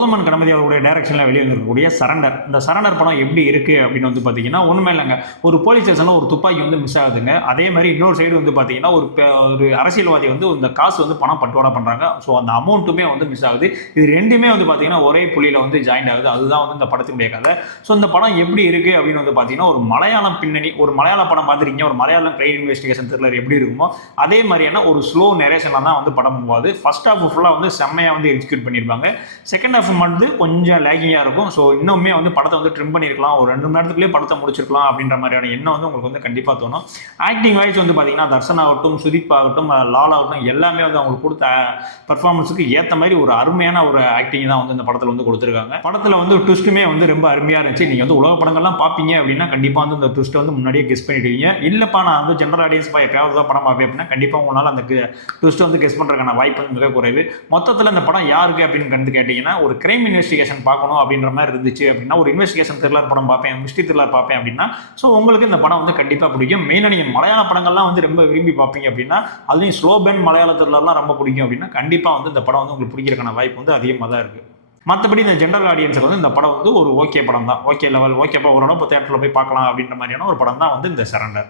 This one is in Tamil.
கௌதமன் கணபதி அவருடைய டைரக்ஷனில் வெளிவந்திருக்கக்கூடிய சரண்டர். இந்த சரண்டர் படம் எப்படி இருக்கு அப்படின்னு வந்து பார்த்தீங்கன்னா, ஒன்றுமே இல்லைங்க. ஒரு போலீஸ் ஸ்டேஷனில் ஒரு துப்பாக்கி வந்து மிஸ் ஆகுதுங்க. அதே மாதிரி இன்னொரு சைடு வந்து பார்த்தீங்கன்னா, ஒரு அரசியல்வாதி வந்து இந்த காசு வந்து பணம் பட்டுவாடா பண்ணுறாங்க. ஸோ அந்த அமௌண்ட்டுமே வந்து மிஸ் ஆகுது. இது ரெண்டுமே வந்து பார்த்தீங்கன்னா ஒரே புள்ளியில் வந்து ஜாயின் ஆகுது. அதுதான் வந்து இந்த படத்தினுடைய கதை. ஸோ இந்த படம் எப்படி இருக்கு அப்படின்னு வந்து பார்த்தீங்கன்னா, ஒரு மலையாளம் பின்னணி, ஒரு மலையாள படம் பார்த்துருக்கீங்க, ஒரு மலையாளம் கிரைம் இன்வெஸ்டிகேஷன் த்ரில்லர் எப்படி இருக்குமோ அதே மாதிரியான ஒரு ஸ்லோ நரேஷனில் தான் வந்து படம் போகுது. ஃபர்ஸ்ட் ஹாஃப் ஃபுல்லாக வந்து செம்மையாக வந்து எக்ஸிக்யூட் பண்ணியிருப்பாங்க. செகண்ட் ஹாஃப் வந்து கொஞ்சம் லேகிங்காக இருக்கும். ஸோ இன்னுமே வந்து படத்தை வந்து ட்ரிம் பண்ணியிருக்கலாம், ஒரு 2 மணி நேரத்துக்குள்ளேயே படத்தை முடிச்சிருக்கலாம் அப்படின்ற மாதிரியான எண்ணம் வந்து உங்களுக்கு வந்து கண்டிப்பாக தோணும். ஆக்டிங் வைஸ் வந்து பார்த்தீங்கன்னா, தர்ஷன் ஆகட்டும், சுதீப் ஆகட்டும், லால் ஆகட்டும், எல்லாமே வந்து அவங்களுக்கு கொடுத்த பர்ஃபார்மன்ஸுக்கு ஏற்ற மாதிரி ஒரு அருமையான ஒரு ஆக்டிங் தான் வந்து இந்த படத்தில் வந்து கொடுத்துருக்காங்க. படத்தில் வந்து ட்விஸ்ட்டுமே வந்து ரொம்ப அருமையாக இருந்துச்சு. நீங்கள் வந்து உலக படங்கள்லாம் பார்ப்பீங்க அப்படின்னா கண்டிப்பாக வந்து இந்த ட்விஸ்ட்டை வந்து முன்னாடியே கெஸ் பண்ணிடுவீங்க. இல்லைப்பா நான் வந்து ஜென்ரல் ஆடியன்ஸ் எப்பயாவது தான் படம் பார்ப்பேன் அப்படின்னா கண்டிப்பாக உங்களால் அந்த ட்விஸ்ட்டை வந்து கெஸ் பண்ணுறதுக்கான வாய்ப்பு வந்து மிக குறைவு. மொத்தத்தில் இந்த படம் யாருக்கு அப்படின்னு கண்டு கேட்டிங்கன்னா, ஒரு கிரைம் இன்வெஸ்டிகேஷன் பார்க்கணும் அப்படின்ற மாதிரி இருந்துச்சு அப்படின்னா, ஒரு இன்வெஸ்டிகேஷன் த்ரில்லர் படம் பார்ப்பேன், மிஸ்ட்ரி த்ரில்லர் பார்ப்பேன் அப்படின்னா, ஸோ உங்களுக்கு இந்த படம் வந்து கண்டிப்பாக பிடிக்கும். மெயினாக நீங்கள் மலையாள படங்கள்லாம் வந்து ரொம்ப விரும்பி பார்ப்பீங்க அப்படின்னா, அதுலேயும் ஸ்லோ பென் மலையாள த்ரில்லர்லாம் ரொம்ப பிடிக்கும் அப்படின்னா கண்டிப்பாக வந்து இந்த படம் வந்து உங்களுக்கு பிடிக்கிறதுக்கான வாய்ப்பு வந்து அதிகமாக தான் இருக்குது. மற்றபடி இந்த ஜென்ரல் ஆடியன்ஸுக்கு வந்து இந்த படம் வந்து ஒரு ஓகே படம் தான். ஓகே லெவல், ஓகேப்பா ஓரளவு தேட்டரில் போய் பார்க்கலாம் அப்படின்ற மாதிரியான ஒரு படம் தான் வந்து இந்த சரண்டர்.